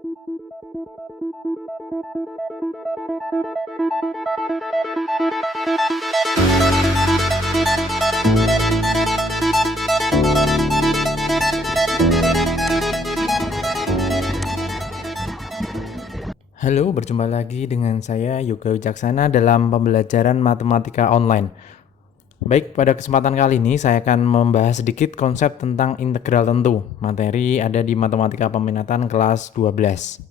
Halo, berjumpa lagi dengan saya Yoga Wicaksana dalam pembelajaran matematika online. Baik, pada kesempatan kali ini saya akan membahas sedikit konsep tentang integral tentu. Materi ada di Matematika Peminatan kelas 12.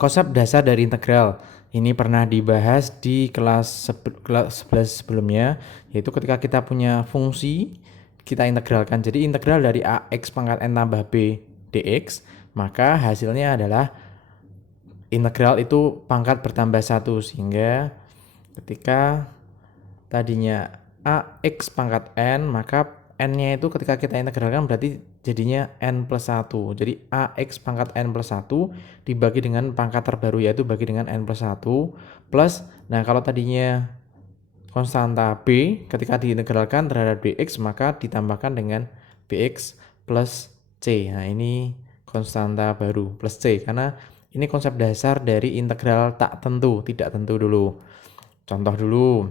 Konsep dasar dari integral ini pernah dibahas di kelas 11 sebelumnya, yaitu ketika kita punya fungsi kita integralkan. Jadi integral dari ax pangkat n tambah b dx, maka hasilnya adalah integral itu pangkat bertambah 1, sehingga ketika tadinya ax pangkat n, maka n-nya itu ketika kita integralkan berarti jadinya n plus 1. Jadi ax pangkat n plus 1 dibagi dengan pangkat terbaru yaitu bagi dengan n plus 1 plus, nah kalau tadinya konstanta b ketika diintegralkan terhadap dx maka ditambahkan dengan bx plus c. Nah ini konstanta baru plus c, karena ini konsep dasar dari integral tak tentu, tidak tentu dulu. Contoh dulu.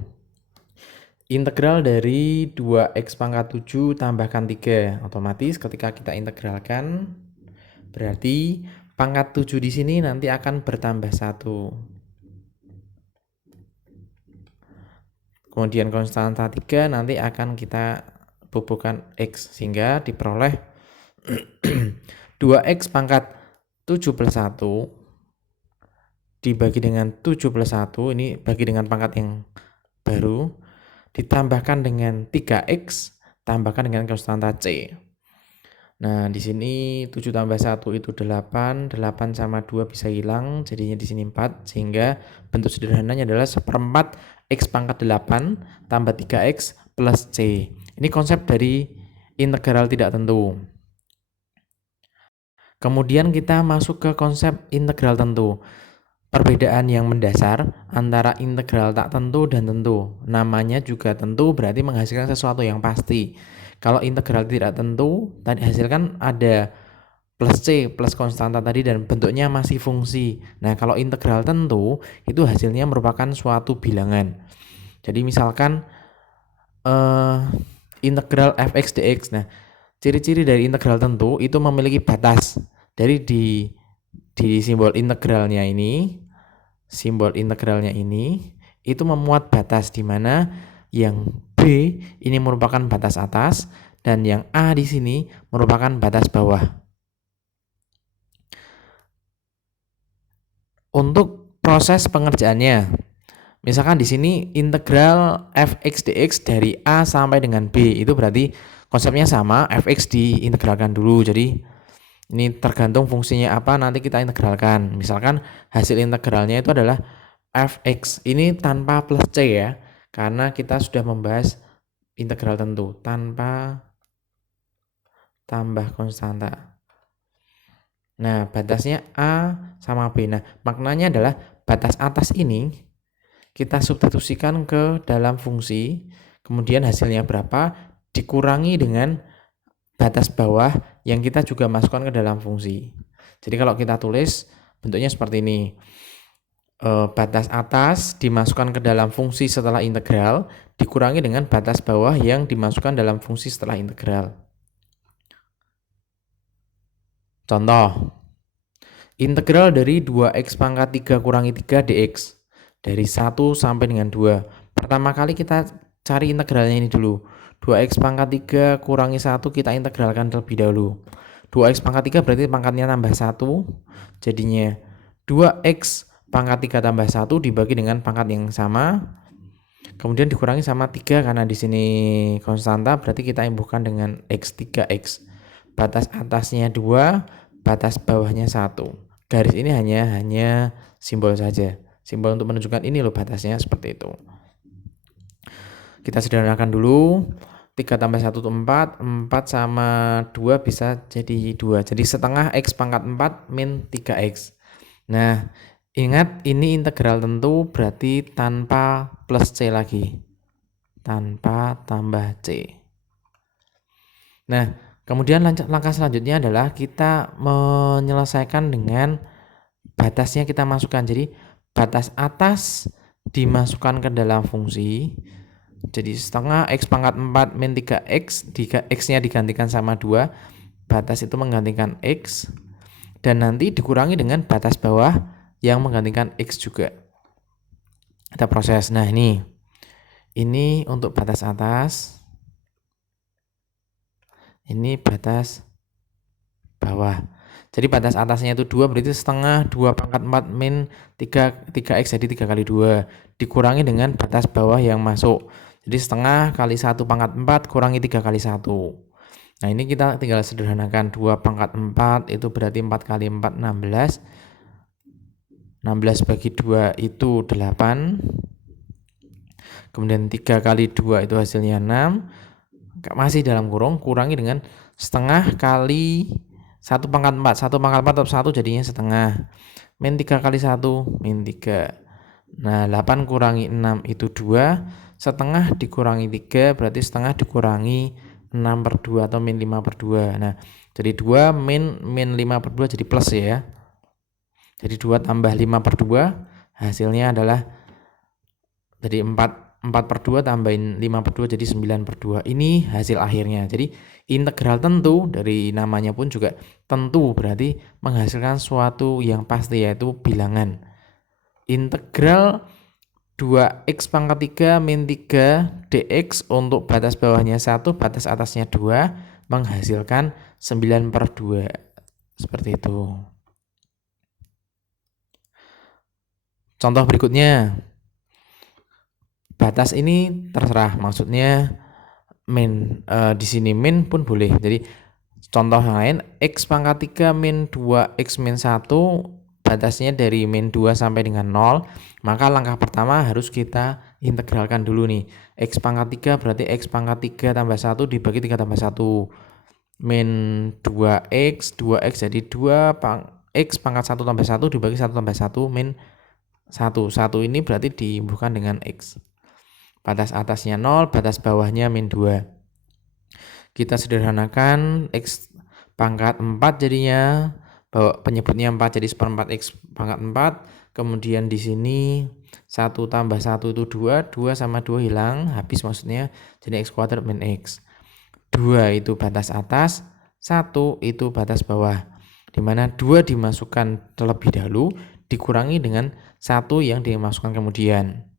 Integral dari 2x pangkat 7 tambahkan 3. Otomatis ketika kita integralkan berarti pangkat 7 di sini nanti akan bertambah 1. Kemudian konstanta 3 nanti akan kita bubuhkan x sehingga diperoleh 2x pangkat 7 plus 1 dibagi dengan 7 plus 1, ini bagi dengan pangkat yang baru, ditambahkan dengan 3x, tambahkan dengan konstanta c. Nah, di sini 7 tambah 1 itu 8, 8 sama 2 bisa hilang, jadinya di sini 4, sehingga bentuk sederhananya adalah 1/4 x pangkat 8 tambah 3x plus c. Ini konsep dari integral tidak tentu. Kemudian kita masuk ke konsep integral tentu. Perbedaan yang mendasar antara integral tak tentu dan tentu. Namanya juga tentu berarti menghasilkan sesuatu yang pasti. Kalau integral tidak tentu, tadi hasilkan ada plus c plus konstanta tadi dan bentuknya masih fungsi. Nah, kalau integral tentu itu hasilnya merupakan suatu bilangan. Jadi misalkan integral fx dx. Nah, ciri-ciri dari integral tentu itu memiliki batas. Dari di simbol integralnya ini itu memuat batas di mana yang B ini merupakan batas atas dan yang A di sini merupakan batas bawah. Untuk proses pengerjaannya, misalkan di sini integral fx dx dari A sampai dengan B, itu berarti konsepnya sama, fx diintegralkan dulu. Jadi ini tergantung fungsinya apa nanti kita integralkan. Misalkan hasil integralnya itu adalah fx. Ini tanpa plus c ya, karena kita sudah membahas integral tentu tanpa tambah konstanta. Nah, batasnya A sama B. Nah, maknanya adalah batas atas ini kita substitusikan ke dalam fungsi, kemudian hasilnya berapa dikurangi dengan batas bawah yang kita juga masukkan ke dalam fungsi. Jadi kalau kita tulis bentuknya seperti ini. Batas atas dimasukkan ke dalam fungsi setelah integral dikurangi dengan batas bawah yang dimasukkan dalam fungsi setelah integral. Contoh, integral dari 2x pangkat 3 kurangi 3 dx dari 1 sampai dengan 2. Pertama kali kita cari integralnya ini dulu. 2x pangkat 3 kurangi 1 kita integralkan terlebih dahulu. 2x pangkat 3 berarti pangkatnya tambah 1, jadinya 2x pangkat 3 tambah 1 dibagi dengan pangkat yang sama, kemudian dikurangi sama 3 karena di sini konstanta, berarti kita imbuhkan dengan x, 3x. Batas atasnya 2, batas bawahnya 1. Garis ini hanya simbol saja. Simbol untuk menunjukkan ini loh batasnya, seperti itu. Kita sederhanakan dulu. 3 tambah 1 itu 4. 4 sama 2 bisa jadi 2. Jadi setengah x pangkat 4 min 3x. Nah, ingat ini integral tentu berarti tanpa plus c lagi. Tanpa tambah c. Nah, Kemudian langkah selanjutnya adalah kita menyelesaikan dengan batasnya kita masukkan. Jadi batas atas dimasukkan ke dalam fungsi. Jadi setengah X pangkat 4 min 3X, X-nya digantikan sama 2, batas itu menggantikan X, dan nanti dikurangi dengan batas bawah yang menggantikan X juga. Kita proses. Nah ini untuk batas atas, ini batas bawah. Jadi batas atasnya itu 2, berarti setengah 2 pangkat 4 min 3X, jadi 3 kali 2. Dikurangi dengan batas bawah yang masuk. Jadi setengah kali 1 pangkat 4 kurangi 3 kali 1. Nah ini kita tinggal sederhanakan. 2 pangkat 4 itu berarti 4 kali 4, 16. 16 bagi 2 itu 8. Kemudian 3 kali 2 itu hasilnya 6. Masih dalam kurung, kurangi dengan setengah kali 1 pangkat 4. 1 pangkat 4 tetap 1 jadinya setengah. Min 3 kali 1, min 3. Nah 8 kurangi 6 itu 2. Setengah dikurangi 3 berarti setengah dikurangi 6 per 2 atau min 5 per 2. Nah jadi 2 min 5 per 2 jadi plus ya. Jadi 2 tambah 5 per 2 hasilnya adalah jadi 4 per 2 tambahin 5 per 2 jadi 9 per 2. Ini hasil akhirnya. Jadi integral tentu dari namanya pun juga tentu, berarti menghasilkan suatu yang pasti yaitu bilangan. Integral 2x pangkat 3 min 3 dx untuk batas bawahnya 1, batas atasnya 2 menghasilkan 9 per 2. Seperti itu. Contoh berikutnya. Batas ini terserah, maksudnya min di sini min pun boleh. Jadi contoh yang lain, x pangkat 3 min 2x min 1 batasnya dari min 2 sampai dengan 0. Maka langkah pertama harus kita integralkan dulu nih. X pangkat 3 berarti x pangkat 3 tambah 1 dibagi 3 tambah 1. Min 2x jadi 2 x pangkat 1 tambah 1 dibagi 1 tambah 1 min 1. 1 ini berarti diimbuhkan dengan x. Batas atasnya 0, batas bawahnya min 2. Kita sederhanakan, x pangkat 4 jadinya, penyebutnya 4 jadi seperempat x pangkat 4. Kemudian di sini 1 tambah 1 itu 2, 2 sama 2 hilang, habis maksudnya, jadi x kuadrat min x. 2 itu batas atas, 1 itu batas bawah. Dimana 2 dimasukkan terlebih dahulu, dikurangi dengan 1 yang dimasukkan kemudian.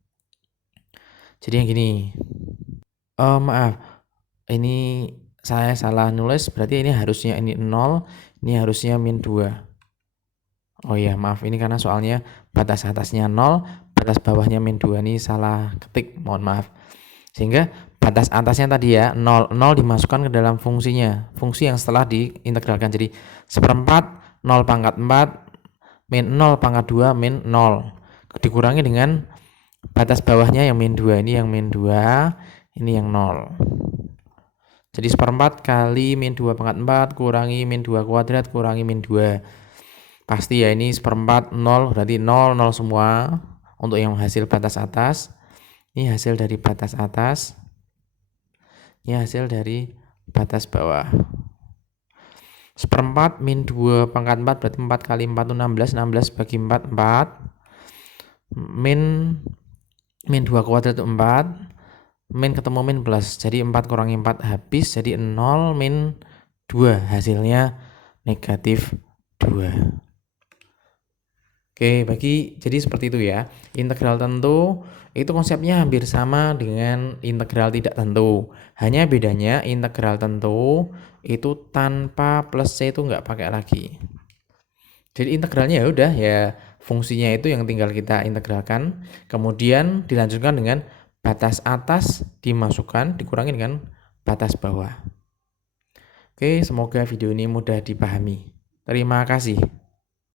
Jadi yang gini, maaf, ini saya salah nulis, berarti ini harusnya ini 0, ini harusnya min 2. Oh iya, maaf, ini karena soalnya batas atasnya 0, batas bawahnya min 2, ini salah ketik, mohon maaf. Sehingga batas atasnya tadi ya, 0 dimasukkan ke dalam fungsinya, fungsi yang setelah diintegralkan. Jadi seperempat 0 pangkat 4 min 0 pangkat 2 min 0. Dikurangi dengan batas bawahnya yang min 2, ini yang min 2, ini yang 0. Jadi seperempat kali min 2 pangkat 4 kurangi min 2 kuadrat kurangi min 2. Pasti ya ini seperempat 0, berarti 0, 0 semua untuk yang hasil batas atas. Ini hasil dari batas atas. Ini hasil dari batas bawah. Seperempat min 2 pangkat 4 berarti 4 kali 4 itu 16, 16 bagi 4, 4. Min 2 kuadrat itu 4, min ketemu min plus, jadi 4 kurangi 4 habis, jadi 0 min 2, hasilnya negatif 2. Oke, jadi seperti itu ya. Integral tentu itu konsepnya hampir sama dengan integral tidak tentu. Hanya bedanya integral tentu itu tanpa plus C itu nggak pakai lagi. Jadi integralnya ya udah ya, fungsinya itu yang tinggal kita integralkan, kemudian dilanjutkan dengan batas atas dimasukkan, dikurangi dengan batas bawah. Oke, semoga video ini mudah dipahami. Terima kasih.